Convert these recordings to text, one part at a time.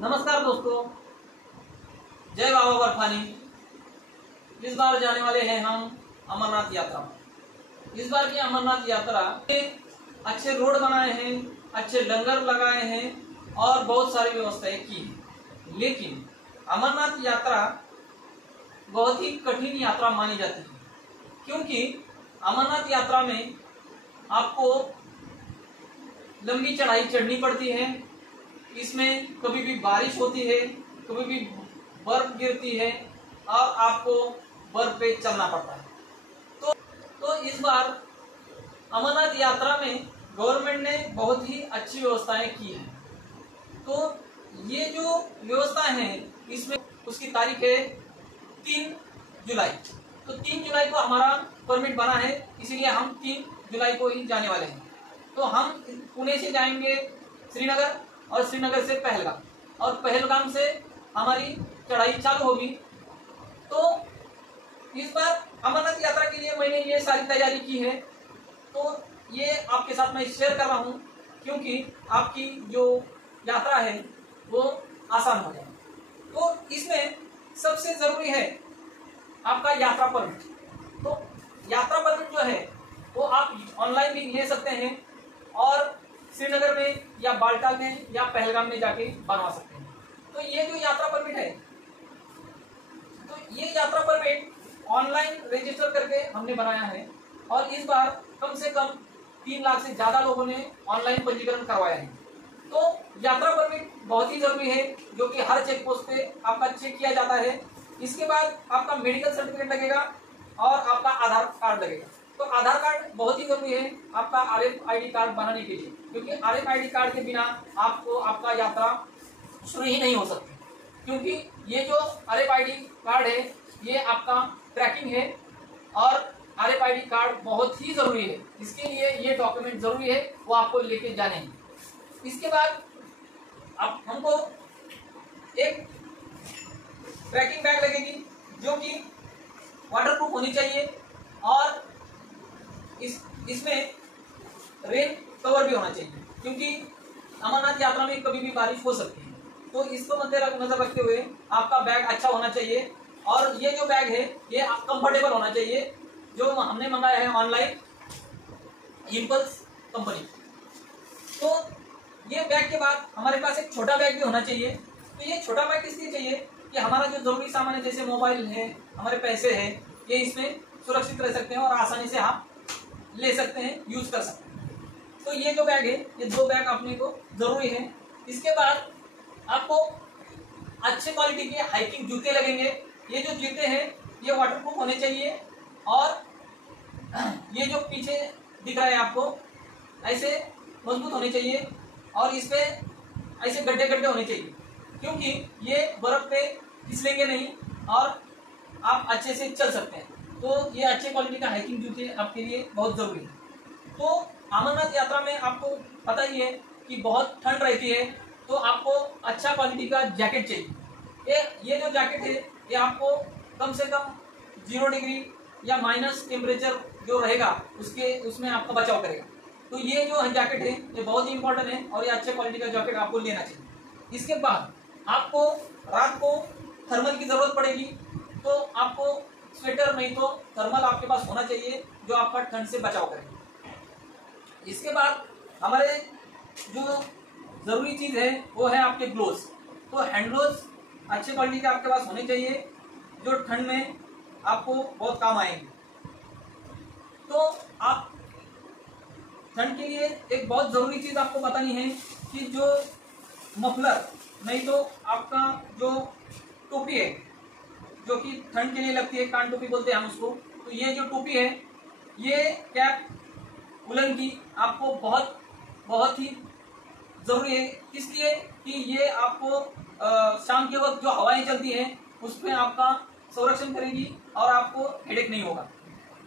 नमस्कार दोस्तों, जय बाबा बर्फानी। इस बार जाने वाले हैं हम अमरनाथ यात्रा। इस बार की अमरनाथ यात्रा में अच्छे रोड बनाए हैं, अच्छे लंगर लगाए हैं और बहुत सारी व्यवस्थाएं की हैं। लेकिन अमरनाथ यात्रा बहुत ही कठिन यात्रा मानी जाती है, क्योंकि अमरनाथ यात्रा में आपको लंबी चढ़ाई चढ़नी पड़ती है। इसमें कभी भी बारिश होती है, कभी भी बर्फ गिरती है और आपको बर्फ पे चलना पड़ता है। तो इस बार अमरनाथ यात्रा में गवर्नमेंट ने बहुत ही अच्छी व्यवस्थाएं की हैं। तो ये जो व्यवस्थाएं हैं, इसमें उसकी तारीख है 3 जुलाई। तो 3 जुलाई को हमारा परमिट बना है, इसीलिए हम 3 जुलाई को ही जाने वाले हैं। तो हम पुणे से जाएंगे श्रीनगर और श्रीनगर से पहलगाम और पहलगाम से हमारी चढ़ाई चालू होगी। तो इस बार अमरनाथ यात्रा के लिए मैंने ये सारी तैयारी की है, तो ये आपके साथ मैं शेयर कर रहा हूँ, क्योंकि आपकी जो यात्रा है वो आसान हो जाए। तो इसमें सबसे जरूरी है आपका यात्रा परमिट। तो यात्रा परमिट जो है वो आप ऑनलाइन भी ले सकते हैं और श्रीनगर में या बाल्टाल में या पहलगाम में जाके बनवा सकते हैं। तो ये जो यात्रा परमिट है, तो ये यात्रा परमिट ऑनलाइन रजिस्टर करके हमने बनाया है और इस बार कम से कम 3 लाख से ज्यादा लोगों ने ऑनलाइन पंजीकरण करवाया है। तो यात्रा परमिट बहुत ही जरूरी है, जो कि हर चेक पोस्ट पे आपका चेक किया जाता है। इसके बाद आपका मेडिकल सर्टिफिकेट लगेगा और आपका आधार कार्ड लगेगा। तो आधार कार्ड बहुत ही जरूरी है आपका RFID कार्ड बनाने के लिए, क्योंकि RFID कार्ड के बिना आपको आपका यात्रा शुरू ही नहीं हो सकती। क्योंकि ये जो RFID कार्ड है ये आपका ट्रैकिंग है और RFID कार्ड बहुत ही जरूरी है। इसके लिए ये डॉक्यूमेंट जरूरी है, वो आपको लेके जाने हैं। इसके बाद आप हमको एक ट्रैकिंग बैग लगेगी, जो कि वाटरप्रूफ होनी चाहिए और इसमें रेन कवर भी होना चाहिए, क्योंकि अमरनाथ यात्रा में कभी भी बारिश हो सकती है। तो इसको मद्देनजर रखते हुए आपका बैग अच्छा होना चाहिए और ये जो बैग है ये कंफर्टेबल होना चाहिए, जो हमने मंगाया है ऑनलाइन इम्पल्स कंपनी। तो ये बैग के बाद हमारे पास एक छोटा बैग भी होना चाहिए। तो ये छोटा बैग इसलिए चाहिए कि हमारा जो जरूरी सामान है, जैसे मोबाइल है, हमारे पैसे हैं, ये इसमें सुरक्षित रह सकते हैं और आसानी से आप ले सकते हैं, यूज कर सकते हैं। तो ये जो बैग है, ये 2 बैग अपने को जरूरी है। इसके बाद आपको अच्छे क्वालिटी के हाइकिंग जूते लगेंगे। ये जो जूते हैं ये वाटरप्रूफ होने चाहिए और ये जो पीछे दिख रहा है आपको ऐसे मजबूत होने चाहिए और इस पे ऐसे गड्ढे गड्ढे होने चाहिए, क्योंकि ये बर्फ पे फिसलेंगे नहीं और आप अच्छे से चल सकते हैं। तो ये अच्छे क्वालिटी का हाइकिंग जूते आपके लिए बहुत जरूरी है। तो अमरनाथ यात्रा में आपको पता ही है कि बहुत ठंड रहती है, तो आपको अच्छा क्वालिटी का जैकेट चाहिए। ये जो जैकेट है ये आपको कम से कम 0 डिग्री या माइनस टेम्परेचर जो रहेगा उसमें आपका बचाव करेगा। तो ये जो जैकेट है ये बहुत ही इंपॉर्टेंट है और ये अच्छे क्वालिटी का जैकेट आपको लेना चाहिए। इसके बाद आपको रात को थर्मल की जरूरत पड़ेगी, तो आपको स्वेटर नहीं तो थर्मल आपके पास होना चाहिए, जो आपका ठंड से बचाव करे। इसके बाद हमारे जो जरूरी चीज है वो है आपके ग्लोव्स। तो हैंड ग्लोव्स अच्छे क्वालिटी के आपके पास होने चाहिए, जो ठंड में आपको बहुत काम आएंगे। तो आप ठंड के लिए एक बहुत जरूरी चीज आपको बतानी है कि जो मफलर नहीं तो आपका जो टोपी है, जो कि ठंड के लिए लगती है, कान टोपी बोलते हैं हम उसको। तो ये जो टोपी है, ये कैप उलन की आपको बहुत ही जरूरी है, इसलिए कि ये आपको शाम के वक्त जो हवाएं चलती हैं उसमें आपका संरक्षण करेगी और आपको हेडेक नहीं होगा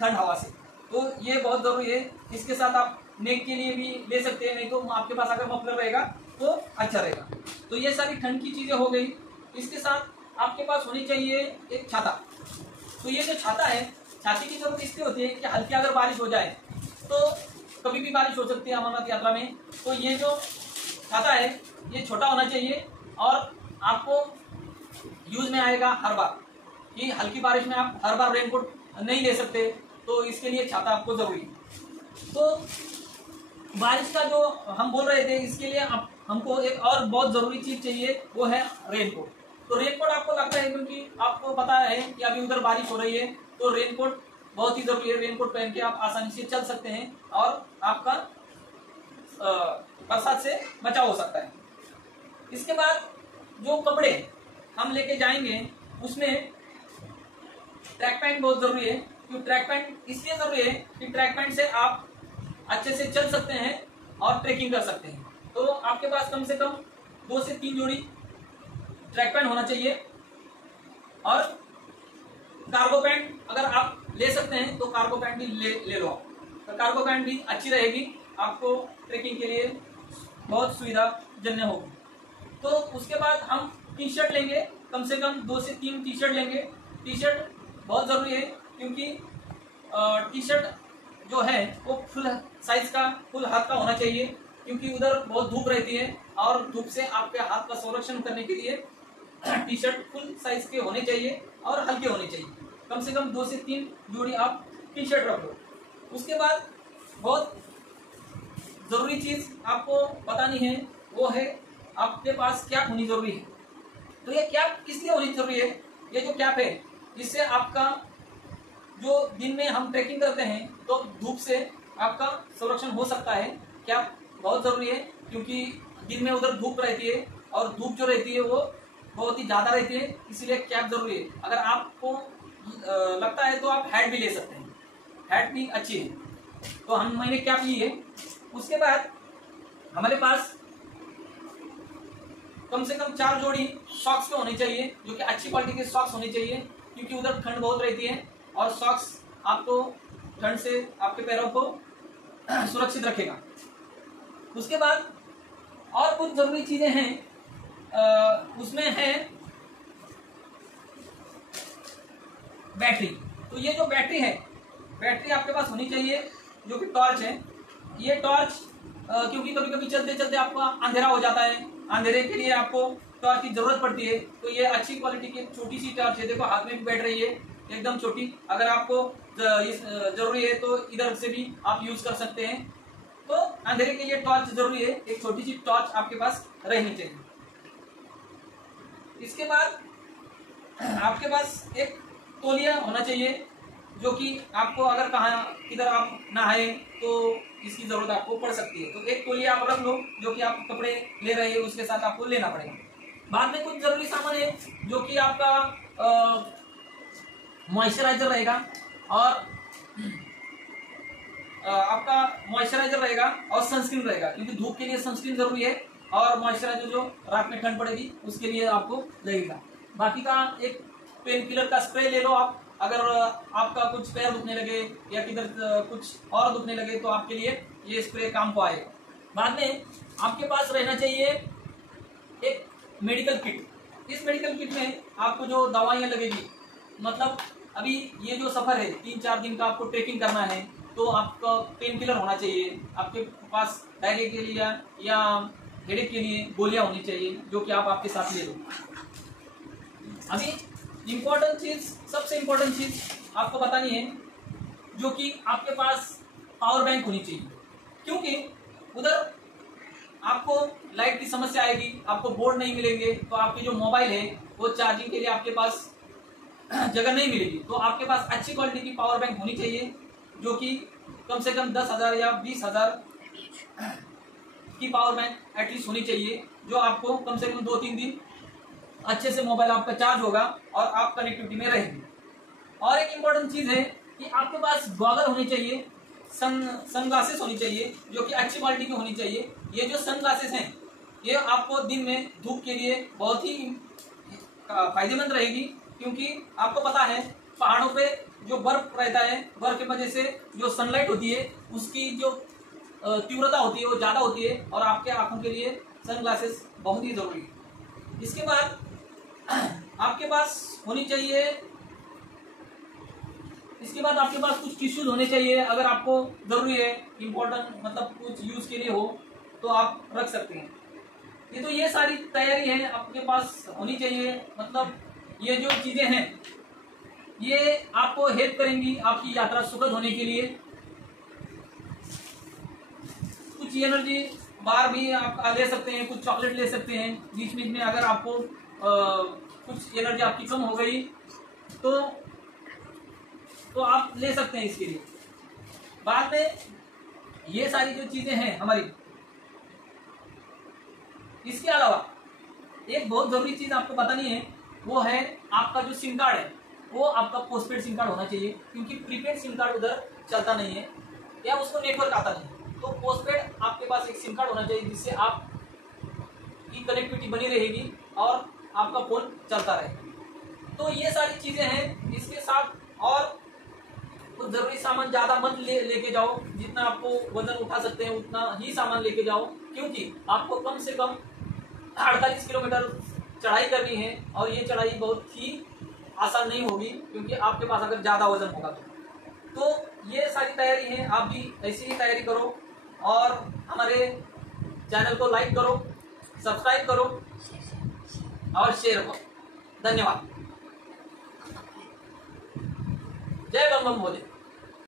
ठंड हवा से। तो ये बहुत जरूरी है। इसके साथ आप नेक के लिए भी ले सकते हैं, नहीं तो आपके पास अगर मफलर रहेगा तो अच्छा रहेगा। तो ये सारी ठंड की चीजें हो गई। इसके साथ आपके पास होनी चाहिए एक छाता। तो ये जो छाता है, छाती की जरूरत इसलिए होती है कि हल्की अगर बारिश हो जाए, तो कभी भी बारिश हो सकती है अमरनाथ यात्रा में। तो ये जो छाता है ये छोटा होना चाहिए और आपको यूज में आएगा हर बार, कि हल्की बारिश में आप हर बार रेनकोट नहीं ले सकते, तो इसके लिए छाता आपको जरूरी है। तो बारिश का जो हम बोल रहे थे, इसके लिए हमको एक और बहुत जरूरी चीज चाहिए, वो है रेनकोट। तो रेनकोट आपको लगता है, क्योंकि आपको पता है कि अभी उधर बारिश हो रही है, तो रेनकोट बहुत ही जरूरी है। रेनकोट पहन के आप आसानी से चल सकते हैं और आपका बरसात से बचाव हो सकता है। इसके बाद जो कपड़े हम लेके जाएंगे, उसमें ट्रैक पैंट बहुत जरूरी है। क्योंकि ट्रैक पैंट इसलिए जरूरी है कि ट्रैक पैंट से आप अच्छे से चल सकते हैं और ट्रेकिंग कर सकते हैं। तो आपके पास कम से कम 2 से 3 जोड़ी ट्रैक पैंट होना चाहिए। और कार्गो पैंट अगर आप ले सकते हैं तो कार्गो पैंट भी ले लो आप। तो कार्गो पैंट भी अच्छी रहेगी, आपको ट्रेकिंग के लिए बहुत सुविधाजन्य होगी। तो उसके बाद हम टी शर्ट लेंगे, कम से कम 2 से 3 टी शर्ट लेंगे। टी शर्ट बहुत जरूरी है, क्योंकि टी शर्ट जो है वो फुल साइज का, फुल हाथ का होना चाहिए, क्योंकि उधर बहुत धूप रहती है और धूप से आपके हाथ का संरक्षण करने के लिए टी शर्ट फुल साइज के होने चाहिए और हल्के होने चाहिए। कम से कम 2 से 3 जोड़ी आप टी शर्ट रख लो। उसके बाद बहुत जरूरी चीज आपको बतानी है, वो है आपके पास कैप होनी जरूरी है। तो ये कैप किस लिए होनी जरूरी है? ये जो कैप है, इससे आपका जो दिन में हम ट्रैकिंग करते हैं तो धूप से आपका संरक्षण हो सकता है। कैप बहुत जरूरी है, क्योंकि दिन में उधर धूप रहती है और धूप जो रहती है वो बहुत ही ज्यादा रहती है, इसीलिए कैप जरूरी है। अगर आपको लगता है तो आप हैट भी ले सकते हैं, हैट भी अच्छी है। तो मैंने कैप ली है। उसके बाद हमारे पास कम से कम 4 जोड़ी सॉक्स के होने चाहिए, जो कि अच्छी क्वालिटी के सॉक्स होने चाहिए, क्योंकि उधर ठंड बहुत रहती है और सॉक्स आपको ठंड से आपके पैरों को सुरक्षित रखेगा। उसके बाद और कुछ जरूरी चीजें हैं, उसमें है बैटरी। तो ये जो बैटरी है, बैटरी आपके पास होनी चाहिए, जो कि टॉर्च है। ये टॉर्च क्योंकि कभी कभी चलते चलते आपका अंधेरा हो जाता है, अंधेरे के लिए आपको टॉर्च की जरूरत पड़ती है। तो ये अच्छी क्वालिटी की छोटी सी टॉर्च है, देखो हाथ में भी बैठ रही है, एकदम छोटी। अगर आपको जरूरी है तो इधर से भी आप यूज कर सकते हैं। तो अंधेरे के लिए टॉर्च जरूरी है, एक छोटी सी टॉर्च आपके पास रहनी चाहिए। इसके बाद आपके पास एक तौलिया होना चाहिए, जो कि आपको अगर कहाँ किधर आप नहाए तो इसकी जरूरत आपको पड़ सकती है। तो एक तौलिया आप रख लो, जो कि आप कपड़े ले रहे हैं उसके साथ आपको लेना पड़ेगा। बाद में कुछ जरूरी सामान है, जो कि आपका मॉइस्चराइजर रहेगा और आपका मॉइस्चराइजर रहेगा और सनस्क्रीन रहेगा, क्योंकि धूप के लिए सनस्क्रीन जरूरी है और मॉइस्चराइजर जो रात में ठंड पड़ेगी उसके लिए आपको लगेगा। बाकी का एक पेन किलर का स्प्रे ले लो आप, अगर आपका कुछ पैर दुखने लगे या किधर कुछ और दुखने लगे तो आपके लिए ये स्प्रे काम को आएगा। बाद में आपके पास रहना चाहिए एक मेडिकल किट। इस मेडिकल किट में आपको जो दवाइयाँ लगेगी, मतलब अभी ये जो सफर है 3-4 दिन का आपको ट्रेकिंग करना है, तो आपका पेन किलर होना चाहिए, आपके पास डायरिया के लिए या हेडेक के लिए गोलियां होनी चाहिए, जो कि आप आपके साथ ले लो। अभी इम्पोर्टेंट चीज, सबसे इम्पोर्टेंट चीज आपको बतानी है, जो कि आपके पास पावर बैंक होनी चाहिए, क्योंकि उधर आपको लाइट की समस्या आएगी, आपको बोर्ड नहीं मिलेंगे, तो आपके जो मोबाइल है वो चार्जिंग के लिए आपके पास जगह नहीं मिलेगी। तो आपके पास अच्छी क्वालिटी की पावर बैंक होनी चाहिए, जो कि कम से कम 10,000 या 20,000 की पावर बैंक एटलीस्ट होनी चाहिए, जो आपको कम से कम 2-3 दिन अच्छे से मोबाइल आपका चार्ज होगा और आप कनेक्टिविटी में रहेंगे। और एक इम्पोर्टेंट चीज है कि आपके पास गॉगल होनी चाहिए, सनग्लासेस होनी चाहिए, जो कि अच्छी क्वालिटी की होनी चाहिए। ये जो सनग्लासेस हैं, ये आपको दिन में धूप के लिए बहुत ही फायदेमंद रहेगी, क्योंकि आपको पता है पहाड़ों पे जो बर्फ रहता है, बर्फ की वजह से जो सनलाइट होती है उसकी जो तीव्रता होती है वो ज्यादा होती है, और आपके आंखों के लिए सनग्लासेस बहुत ही जरूरी है। इसके बाद आपके पास होनी चाहिए, इसके बाद आपके पास कुछ टिश्यूज होने चाहिए, अगर आपको जरूरी है, इम्पोर्टेंट मतलब कुछ यूज के लिए हो तो आप रख सकते हैं। ये तो ये सारी तैयारी है आपके पास होनी चाहिए। मतलब ये जो चीजें हैं ये आपको हेल्प करेंगी आपकी यात्रा सुखद होने के लिए। कुछ एनर्जी बार भी आप ले सकते हैं, कुछ चॉकलेट ले सकते हैं बीच बीच में। अगर आपको कुछ एनर्जी आपकी कम हो गई तो आप ले सकते हैं इसके लिए। बाद में ये सारी जो चीजें हैं हमारी, इसके अलावा एक बहुत जरूरी चीज आपको बतानी है, वो है आपका जो सिम कार्ड है वो आपका पोस्टपेड सिम कार्ड होना चाहिए, क्योंकि प्रीपेड सिम कार्ड उधर चलता नहीं है या उसको नेटवर्क आता नहीं। तो पोस्टपेड आपके पास एक सिम कार्ड होना चाहिए जिससे आप की कनेक्टिविटी बनी रहेगी और आपका फोन चलता रहेगा। तो ये सारी चीजें हैं। इसके साथ और कुछ जरूरी सामान ज्यादा मत लेके जाओ, जितना आपको वजन उठा सकते हैं उतना ही सामान लेके जाओ, क्योंकि आपको कम से कम 48 किलोमीटर चढ़ाई करनी है और ये चढ़ाई बहुत ही आसान नहीं होगी, क्योंकि आपके पास अगर ज्यादा वजन होगा तो ये सारी तैयारी है। आप भी ऐसी ही तैयारी करो और हमारे चैनल को लाइक करो, सब्सक्राइब करो और शेयर करो। धन्यवाद। जय बम बम भोले।